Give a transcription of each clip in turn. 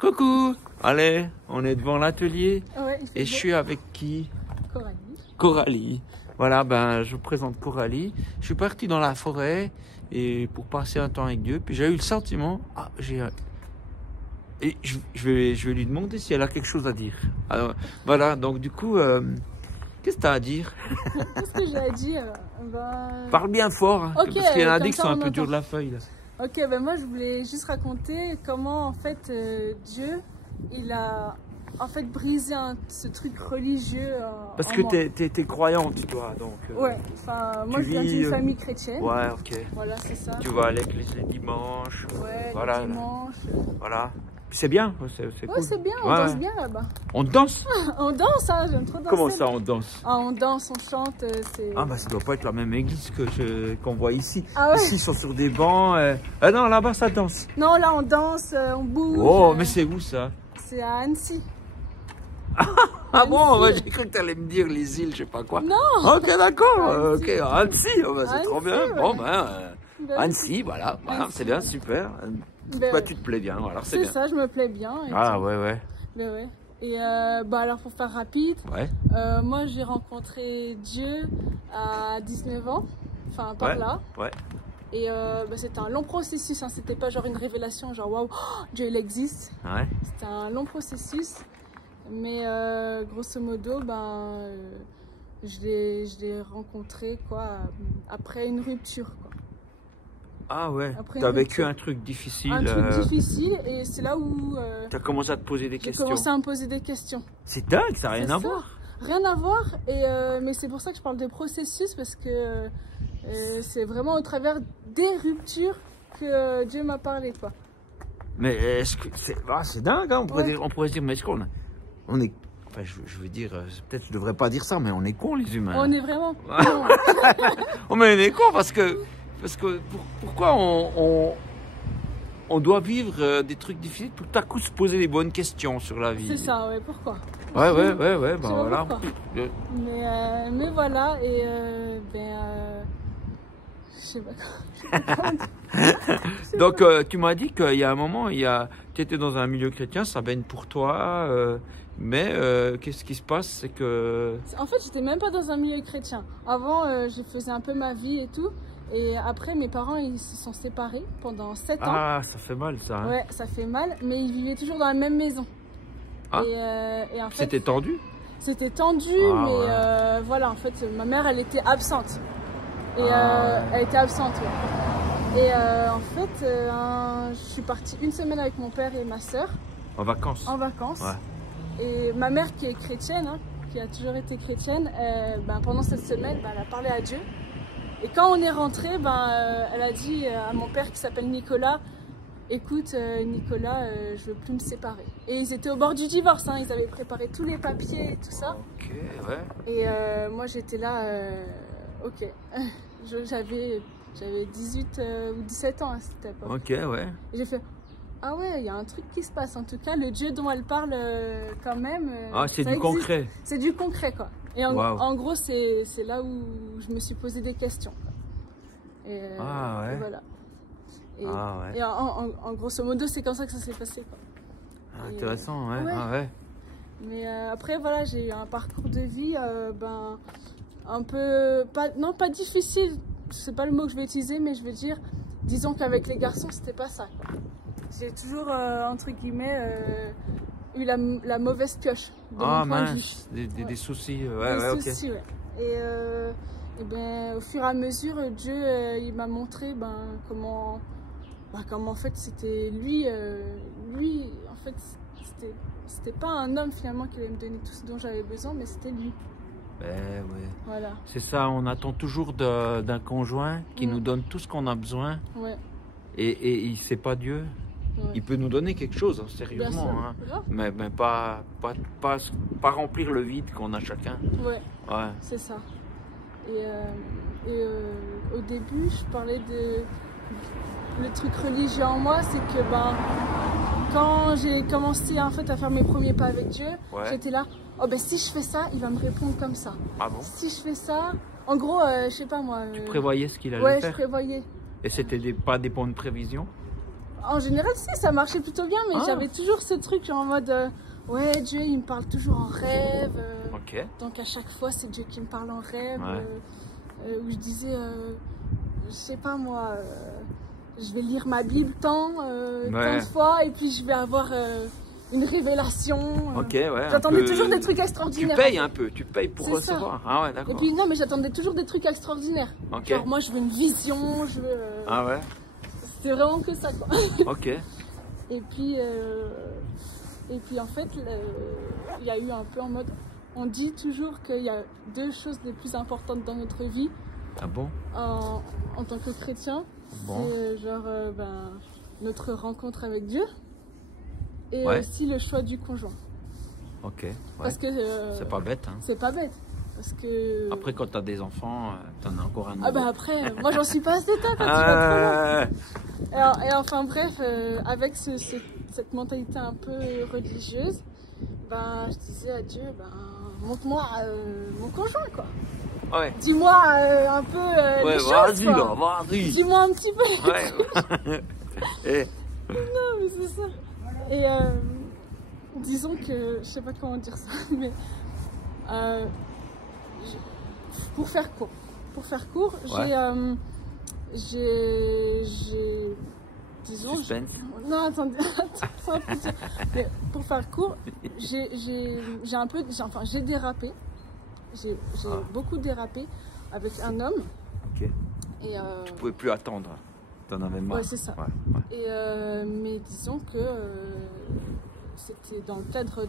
Coucou. Allez, on est devant l'atelier. Ouais, Et je suis avec qui? Coralie. Coralie. Voilà, ben je vous présente Coralie. Je suis parti dans la forêt et pour passer un temps avec Dieu. Puis j'ai eu le sentiment, et je vais lui demander si elle a quelque chose à dire. Alors, voilà, donc du coup, qu'est-ce que tu as à dire? Qu'est-ce que j'ai à dire? Parle bien fort, hein, Ok, parce qu'il y en a comme qui ça, sont un on peu entend. durs de la feuille. Là. Ok, ben moi je voulais juste raconter comment en fait Dieu, il a en fait brisé ce truc religieux Parce en que moi. t'es croyante, toi, donc. Ouais, enfin moi je viens d'une famille chrétienne. Ouais, ok. Voilà, c'est ça. Tu vas à l'église les dimanches. Ouais, voilà, les dimanches. Voilà. C'est bien, c'est Ouais, cool. c'est bien, on Ouais, danse ouais. bien là-bas. On danse? On danse, hein, j'aime trop danser. Comment ça, on danse? Ah, on danse, on chante, c'est... Ah bah ça doit pas être la même église qu'on voit ici. Ah ouais? Ici ils sont sur des bancs. Ah non, là-bas ça danse. Non, là on danse, on bouge. Oh, mais c'est où ça? C'est à Annecy. Ah bon, Annecy. ouais, j'ai cru que tu allais me dire les îles, je sais pas quoi. Non. Ok, d'accord. Annecy. Ok, Annecy, oh, bah, c'est trop bien. Annecy, Bon, ouais. Annecy, voilà, Annecy, c'est bien, ouais. super. Ben, Bah, tu te plais bien, alors c'est c'est bien. ça, je me plais bien. Et Ah tout. ouais, ouais. Ben ouais. Et bah alors pour faire rapide, Ouais. moi j'ai rencontré Dieu à 19 ans, enfin par là. Ouais. Et bah, c'était un long processus, hein. C'était pas genre une révélation, genre waouh, Dieu il existe. Ouais. C'était un long processus, mais grosso modo, ben, je l'ai rencontré quoi, après une rupture. Quoi. Ah ouais. Après T'as une vécu rupture. un truc difficile. Un truc difficile, et c'est là où T'as commencé à te poser des j'ai questions. commencé à me poser des questions. C'est dingue, ça n'a rien C'est à ça. voir. Rien à voir, et, mais c'est pour ça que je parle de processus, parce que c'est vraiment au travers des ruptures que Dieu m'a parlé, quoi. Mais est-ce que c'est dingue, hein, Ouais. on pourrait se dire, mais est-ce qu'on est, enfin, je veux dire, peut-être je devrais pas dire ça, mais on est cons les humains. On est vraiment... Oh, mais on est cons parce que pourquoi on doit vivre des trucs difficiles, tout à coup se poser les bonnes questions sur la vie. C'est ça, ouais, pourquoi? Ouais, Je bah sais pas voilà. pourquoi. Mais voilà, et je sais pas. Donc tu m'as dit qu'il y a un moment, tu étais dans un milieu chrétien, ça baigne pour toi, mais qu'est-ce qui se passe, c'est que... En fait, j'étais même pas dans un milieu chrétien. Avant, je faisais un peu ma vie et tout. Et après, mes parents, ils se sont séparés pendant 7 ans. Ah, ça fait mal ça. Hein. Ouais, ça fait mal, mais ils vivaient toujours dans la même maison. Ah. Et en fait, C'était tendu? c'était tendu, Ah, mais ouais. voilà, en fait, ma mère, elle était absente. Et Ah, ouais. elle était absente, ouais. Et en fait, je suis partie une semaine avec mon père et ma soeur En vacances? en vacances. Ouais. Et ma mère, qui est chrétienne, hein, qui a toujours été chrétienne, pendant cette semaine, elle a parlé à Dieu. Et quand on est rentré, elle a dit à mon père qui s'appelle Nicolas, écoute Nicolas, je veux plus me séparer. Et ils étaient au bord du divorce, hein, ils avaient préparé tous les papiers et tout ça. Ok, ouais. Et moi j'étais là, ok. J'avais 18 ou 17 ans à cette époque. Ok, ouais. Et j'ai fait, ah ouais, il y a un truc qui se passe. En tout cas, le Dieu dont elle parle quand même. Ah, c'est ça du existe. concret. C'est du concret, quoi. Et Wow. en gros, c'est là où je me suis posé des questions. Quoi. Et, Ah ouais. et voilà. Et, Ah ouais. et en grosso modo, c'est comme ça que ça s'est passé, quoi. Ah, Et, intéressant, ouais. ouais. Ah, ouais. Mais après, voilà, j'ai eu un parcours de vie, un peu, pas difficile, c'est pas le mot que je vais utiliser, mais je veux dire, disons qu'avec les garçons, c'était pas ça. J'ai toujours, entre guillemets, eu la mauvaise pioche. De Ah mon point de vue. mince, des soucis. Ouais, Des soucis, ok. ouais. Et bien, au fur et à mesure, Dieu, il m'a montré comment en fait c'était lui, en fait, c'était pas un homme finalement qui allait me donner tout ce dont j'avais besoin, mais c'était lui. Ben, ouais. Voilà. C'est ça, on attend toujours d'un conjoint qui nous donne tout ce qu'on a besoin. Ouais. Et c'est pas Dieu. Ouais. Il peut nous donner quelque chose, hein, Bien sérieusement. sûr. Hein. Grave. Mais pas remplir le vide qu'on a chacun. Ouais, Ouais. c'est ça. Et au début, je parlais de le truc religieux en moi, c'est que quand j'ai commencé en fait à faire mes premiers pas avec Dieu, Ouais. j'étais là, oh ben si je fais ça, il va me répondre comme ça. Ah bon? Si je fais ça, en gros, je sais pas moi. Tu prévoyais ce qu'il allait Ouais, je faire? prévoyais. Et c'était pas des bonnes prévisions? En général, si, ça marchait plutôt bien, mais Ah. j'avais toujours ce truc genre en mode ouais, Dieu, il me parle toujours en rêve. Ok. Donc à chaque fois, c'est Dieu qui me parle en rêve. Ouais. Où je disais, je sais pas moi, je vais lire ma Bible tant de fois, et puis je vais avoir une révélation. Ok, ouais. J'attendais toujours des trucs extraordinaires. Tu payes un peu, tu payes pour C'est ça. recevoir. Ah ouais, Et d'accord. puis non, mais j'attendais toujours des trucs extraordinaires. Ok. Genre moi, je veux une vision, je veux. Ah ouais. C'était vraiment que ça, quoi. Ok. Et puis en fait, il y a eu un peu en mode. On dit toujours qu'il y a deux choses les plus importantes dans notre vie Ah bon? en tant que chrétien. Bon. C'est genre notre rencontre avec Dieu et Ouais. aussi le choix du conjoint. Ok. Ouais. Parce que C'est pas bête. Hein. c'est pas bête. Parce que Après, quand t'as des enfants, t'en as encore un ah nouveau. bah après, moi j'en suis pas à cet état quand tu vas trop loin. Ah, Et enfin bref, avec cette mentalité un peu religieuse, ben je disais à Dieu, ben montre-moi mon conjoint quoi. ouais. Dis-moi un peu Ouais, les choses vas-y quoi. là, vas-y. Dis-moi un petit peu. Ouais. Et, Non mais c'est ça. Et disons que, je sais pas comment dire ça, mais pour faire court, Ouais. j'ai disons, suspense. non attendez, ça va plus dire. Mais pour faire court, j'ai dérapé, j'ai Ah. beaucoup dérapé avec un homme. Ok. Et Tu pouvais plus attendre. T'en avais marre. ouais, c'est ça. Ouais, ouais. Et mais disons que c'était dans le cadre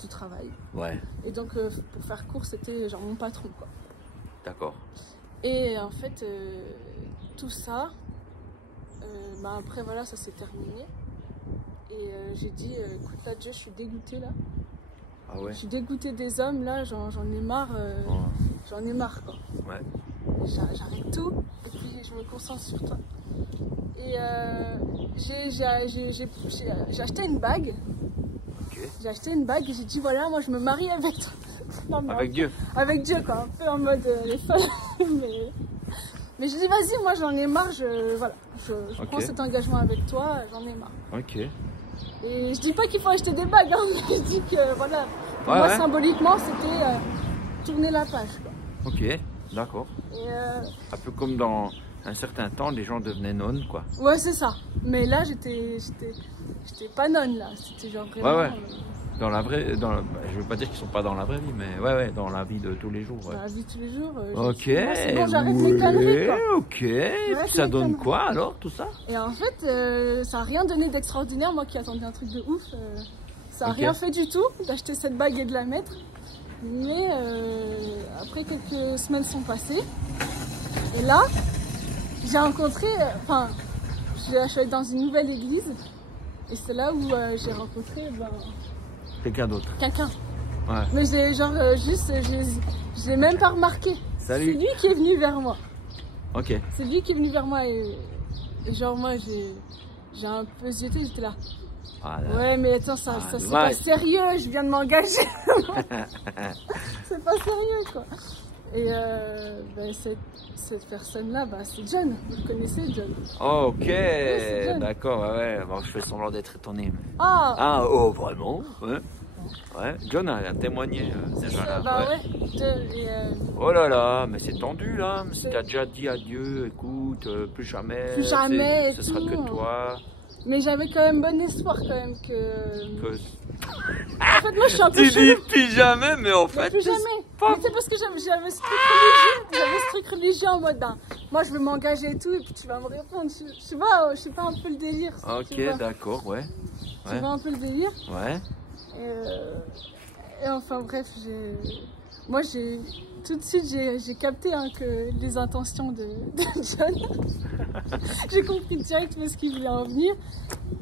du travail. Ouais, Et donc, pour faire court, c'était genre mon patron, quoi. d'accord. Et en fait, tout ça, bah après, voilà, ça s'est terminé. Et j'ai dit, écoute, là, Dieu, je suis dégoûtée, là. Ah ouais. Je suis dégoûtée des hommes, là, j'en ai marre. Oh, J'en ai marre, quoi. ouais. J'arrête tout, et puis je me concentre sur toi. Et j'ai acheté une bague. Ok. J'ai acheté une bague et j'ai dit, voilà, moi, je me marie avec toi. Non, mais Avec Dieu. avec Dieu quoi, un peu en mode les folles. mais je dis vas-y, moi j'en ai marre, je Ok. prends cet engagement avec toi, j'en ai marre. Ok. Et je dis pas qu'il faut acheter des bagues, hein, mais je dis que voilà, pour Ouais, moi ouais. symboliquement c'était tourner la page quoi. Ok. D'accord. Et Un peu comme dans un certain temps, les gens devenaient nonnes, quoi. ouais c'est ça, mais là j'étais pas nonne là, c'était genre vraiment... Ouais, ouais. Dans la vraie, je veux pas dire qu'ils sont pas dans la vraie vie, mais ouais, ouais, dans la vie de tous les jours. Ouais. Dans la vie de tous les jours, Ok. moi, c'est bon, j'arrête mes conneries quoi. Ok. Puis ça mes donne conneries. quoi alors tout ça? Et en fait, ça n'a rien donné d'extraordinaire, moi qui attendais un truc de ouf. Ça n'a Ok. rien fait du tout d'acheter cette bague et de la mettre. Mais après, quelques semaines sont passées. Et là, j'ai rencontré, je suis allée dans une nouvelle église. Et c'est là où j'ai rencontré Quelqu'un d'autre. quelqu'un. Ouais. Mais j'ai genre je l'ai même pas remarqué. Salut. C'est lui qui est venu vers moi. Ok. C'est lui qui est venu vers moi et genre moi j'ai un peu j'étais là. Ah, là. Ouais mais attends ça c'est ouais. pas sérieux, je viens de m'engager. C'est pas sérieux quoi. Et cette personne là c'est John, vous le connaissez John. Ok. c'est John. D'accord. Ouais, ouais. Bon, je fais semblant d'être étonné. Mais... Ah Ah, oh, vraiment? Ouais. Ouais. John a témoigné déjà là. bah ouais. ouais, John, et Oh là là, mais c'est tendu là. Si C'est- t'as déjà dit à Dieu, écoute, plus jamais. Plus jamais Ce et sera tout. que toi. mais j'avais quand même bon espoir quand même que Que... en fait moi je suis un peu Tu dis chelou. plus jamais, mais en Mais fait. plus c'est jamais. pas- Mais c'est parce que j'avais ce truc religieux. J'avais ce truc religieux en mode, moi je veux m'engager et tout, et puis tu vas me répondre. Je sais pas un peu le délire. Ok, tu vois. d'accord, ouais. Tu Ouais. vois un peu le délire. Ouais. Et enfin bref, moi tout de suite j'ai capté que les intentions de John. J'ai compris direct où est-ce qu'il voulait en venir.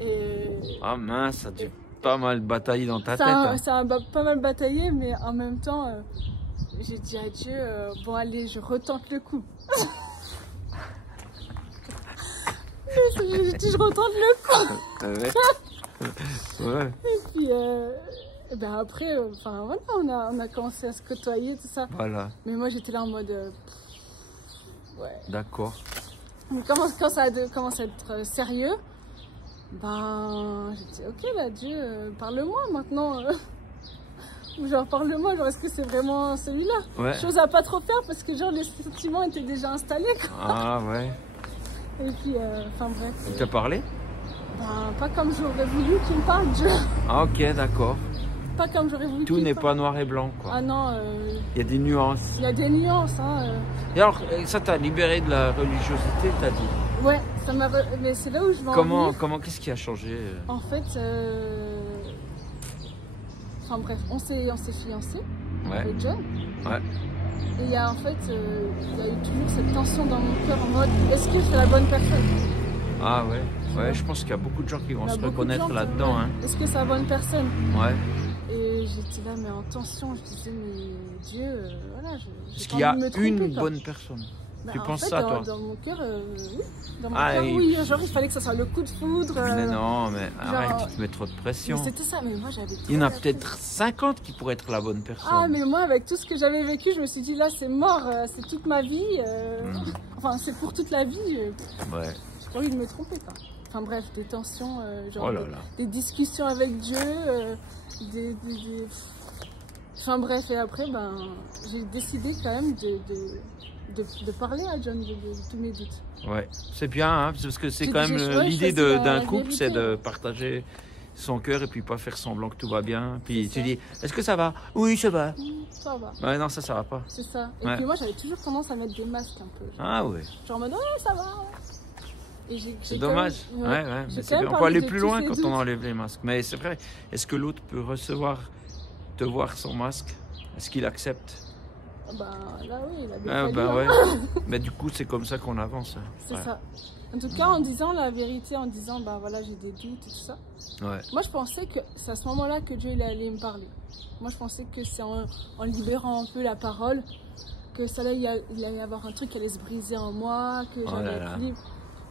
Et Ah mince, ça a dû pas mal batailler dans ta tête. Hein. ça a pas mal bataillé, mais en même temps, j'ai dit à Dieu, bon allez, je retente le coup. J'ai dit, je retente le coup. Ouais. Ouais. Et puis, et ben après, voilà, on a commencé à se côtoyer, tout ça. Voilà, Mais moi, j'étais là en mode, ouais. d'accord. Mais quand ça a commencé à être sérieux, Ben, j'ai dit, ok, là, Dieu, parle-moi maintenant. Ou genre, parle-moi, genre, est-ce que c'est vraiment celui-là? Ouais. Chose à pas trop faire parce que, genre, les sentiments étaient déjà installés, quoi. Ah ouais. Et puis, enfin, bref. Il t'a parlé? Ben, pas comme j'aurais voulu qu'il me parle, Dieu. Ah ok, d'accord. Pas comme j'aurais voulu Tout qu'il me n'est parle. pas noir et blanc, quoi. Ah non, Il y a des nuances. il y a des nuances, hein. Et alors, ça t'a libéré de la religiosité, t'as dit? Ouais, ça m'a. Mais c'est là où je vais en Comment, venir. qu'est-ce qui a changé? En fait, enfin bref, on s'est fiancés Ouais, avec John. ouais. Et il y a en fait, il y a eu toujours cette tension dans mon cœur en mode, est-ce que c'est la bonne personne? Ah ouais, ouais, je pense qu'il y a beaucoup de gens qui vont Il y a se beaucoup de reconnaître gens, là-dedans, ouais. hein. Est-ce que c'est la bonne personne? Ouais. Et j'étais là, mais en tension, je disais, mais Dieu, voilà, Parce j'ai qu'il pas y a envie de me tromper, une quoi. bonne personne. Bah, Tu en penses fait, ça, toi? dans mon cœur, oui. Dans mon Ah, cœur, et- oui. Genre, il fallait que ça soit le coup de foudre. Mais non, mais arrête, genre- tu te mets trop de Mais pression. c'était ça, mais moi j'avais trop Il y en a la peut-être 50 qui pourraient être la bonne personne. Ah, mais moi, avec tout ce que j'avais vécu, je me suis dit, là, c'est mort, c'est toute ma vie. Enfin, c'est pour toute la vie. Ouais. J'ai pas envie de me tromper, quoi. Enfin, bref, des tensions, genre Oh là là. des discussions avec Dieu, Enfin, bref, et après, ben, j'ai décidé quand même de parler à John de tous mes doutes. Ouais, c'est bien, hein, parce que c'est J'ai- quand même j'ai- ouais, l'idée je fais d'un la couple, vérité. c'est de partager son cœur et puis pas faire semblant que tout va bien. Puis C'est tu ça. dis, est-ce que ça va? Oui, ça va. Ça va, Ouais, non, ça va pas. c'est ça. Et Ouais. puis moi, j'avais toujours tendance à mettre des masques un peu. Ah ouais, Genre en mode, ouais, ça va. Et c'est dommage. Quand Ouais, même- ouais, j'ai mais quand c'est même bien. On peut parlé aller de plus tous loin ces quand doutes. on enlève les masques. Mais c'est vrai, est-ce que l'autre peut te voir sans masque? Est-ce qu'il accepte? Ben là, oui, il a bien Ah, fallu, bah hein. ouais. Mais du coup, c'est comme ça qu'on avance. Hein. C'est Ouais. ça. En tout cas, en disant la vérité, en disant, bah voilà, j'ai des doutes et tout ça. Ouais. Moi, je pensais que c'est à ce moment-là que Dieu il allait me parler. Moi, je pensais que c'est en libérant un peu la parole, que ça là, il allait y avoir un truc qui allait se briser en moi, que Oh j'allais là être là. libre.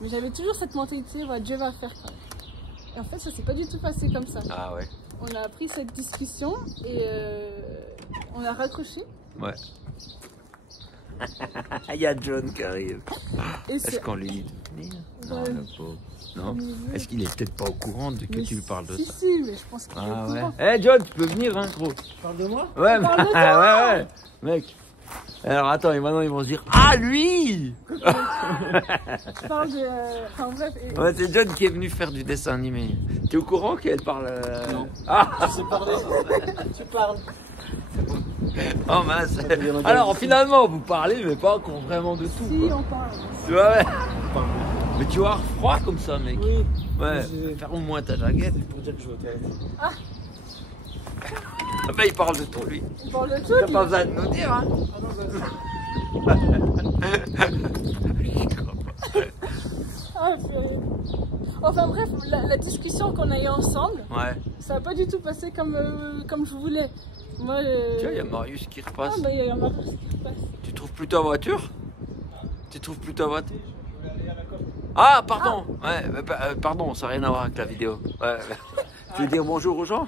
Mais j'avais toujours cette mentalité, ouais, Dieu va faire quand même. Et en fait, ça s'est pas du tout passé comme ça. Ah ouais. On a pris cette discussion et on a raccroché. Ouais. Il y a John qui arrive. Et Est-ce c'est... qu'on lui dit de venir? Non, Ouais. le pauvre. Non. Mais oui. Est-ce qu'il est peut-être pas au courant que Mais tu lui parles de si, ça? Si, mais je pense qu'il est Ah au ouais. courant. Eh John, tu peux venir, hein, gros. Tu parles de moi? Ouais, parle de ouais, ouais. Mec. Alors attends, et maintenant ils vont se dire, ah lui! Je parle de... Enfin bref. et- Ouais, c'est John qui est venu faire du dessin animé. Tu es au courant qu'elle parle? Non. Ah! Tu sais parler? Tu parles. Oh mince! Alors finalement, vous parlez, mais pas encore vraiment de tout. Si, Quoi. on parle. Tu vois, ouais. On parle. Mais tu vas avoir froid comme ça, mec. Oui. Ouais, Mais faire au moins ta jaquette. c'est pour dire que je vais aux toilettes. Bah, il parle de toi, lui. On parle de tout. T'as pas besoin de nous dire, hein. Ah, purée. Enfin bref, la discussion qu'on a eue ensemble, Ouais. ça n'a pas du tout passé comme je voulais. Moi, Tu vois, il y a Marius qui repasse. Ah, bah, il y a Marius qui repasse. Tu trouves plus ta voiture? Tu trouves plus ta voiture? Ah, pardon. Ouais, pardon, ça n'a rien à voir avec la vidéo. Ouais. Tu veux dire bonjour aux gens?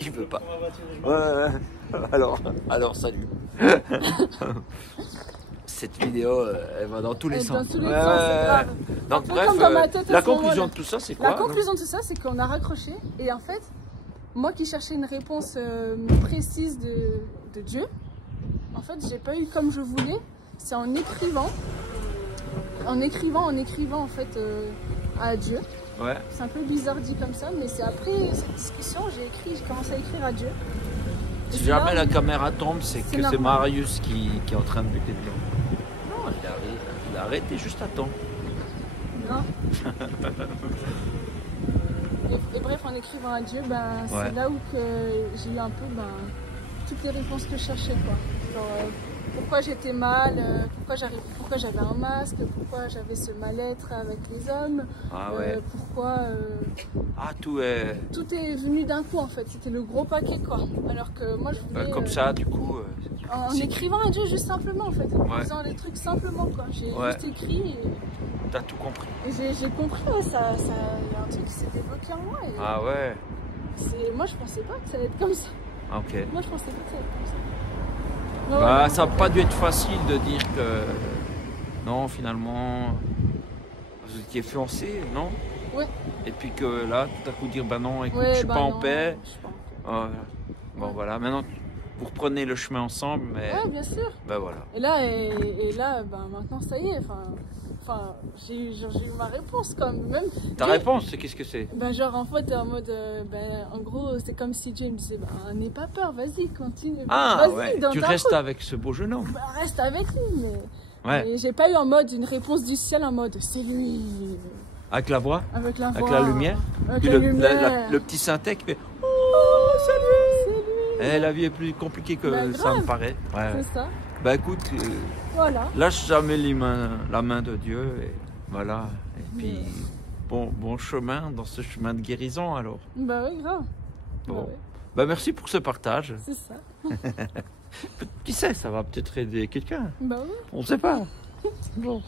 Il veut pas. Ouais. Alors salut. Cette vidéo, elle va dans tous les Elle sens. dans tous les sens, c'est grave. Donc peu bref, comme dans ma tête à la ce conclusion moment-là. de tout ça, c'est quoi? La conclusion de tout ça, c'est qu'on a raccroché. Et en fait, moi qui cherchais une réponse précise de Dieu, en fait, j'ai pas eu comme je voulais. C'est en écrivant en fait à Dieu. Ouais. C'est un peu bizarre dit comme ça, mais c'est après cette discussion, j'ai commencé à écrire à Dieu. Et Si c'est jamais là la où- caméra tombe, c'est que c'est normal. Marius qui est en train de buter dedans. Non, il a arrêté juste à temps. Non. Et bref, en écrivant à Dieu, ben, Ouais. c'est là où que j'ai eu un peu toutes les réponses que je cherchais. Quoi. Genre, pourquoi j'étais mal, pourquoi j'avais un masque, pourquoi j'avais ce mal-être avec les hommes, Ah ouais. pourquoi Ah, tout est tout est venu d'un coup en fait. C'était le gros paquet quoi. Alors que moi je voulais. comme ça, du coup. En si- écrivant à Dieu juste simplement en fait. En Ouais. faisant les trucs simplement quoi. J'ai Ouais. juste écrit T'as tout compris. et j'ai compris, ouais, il y a un truc qui s'est débloqué en moi. Et Ah ouais. moi je pensais pas que ça allait être comme ça. Ok. Moi je pensais pas que ça allait être comme ça. Non, Bah, ouais, ça n'a pas dû être facile de dire que non, finalement, vous étiez fiancés, non? Ouais. Et puis que là, tout à coup dire, bah non, écoute, Ouais, je suis bah pas en non, paix. je suis pas en paix. Voilà. Bon, Ouais. voilà. Maintenant, vous reprenez le chemin ensemble, mais Ouais, bien sûr. bah voilà. Et là, ben maintenant ça y est. Enfin, j'ai eu ma réponse quand même. Ta réponse, c'est qu'est-ce que c'est? Ben genre en fait en mode, en gros c'est comme si Dieu me disait, ben n'aie pas peur, vas-y, continue. Ah Vas-y, ouais, dans tu ta restes route. avec ce beau jeune homme. Ben, reste avec lui, Ouais, mais j'ai pas eu en mode une réponse du ciel en mode c'est lui. avec la voix, Avec la avec voix. la lumière. Avec Puis la lumière. le petit synthé qui fait oh, salut. C'est lui. Eh, la vie est plus compliquée que Bah, ça grave. ne paraît. Ouais. C'est ça. Bah écoute, Voilà. lâche jamais la main de Dieu et voilà. Et puis bon chemin dans ce chemin de guérison alors. Bah oui, grave. Bon. Bah, ouais. Bah merci pour ce partage. C'est ça. Qui sait, ça va peut-être aider quelqu'un. Bah oui. On ne sait pas. Bon.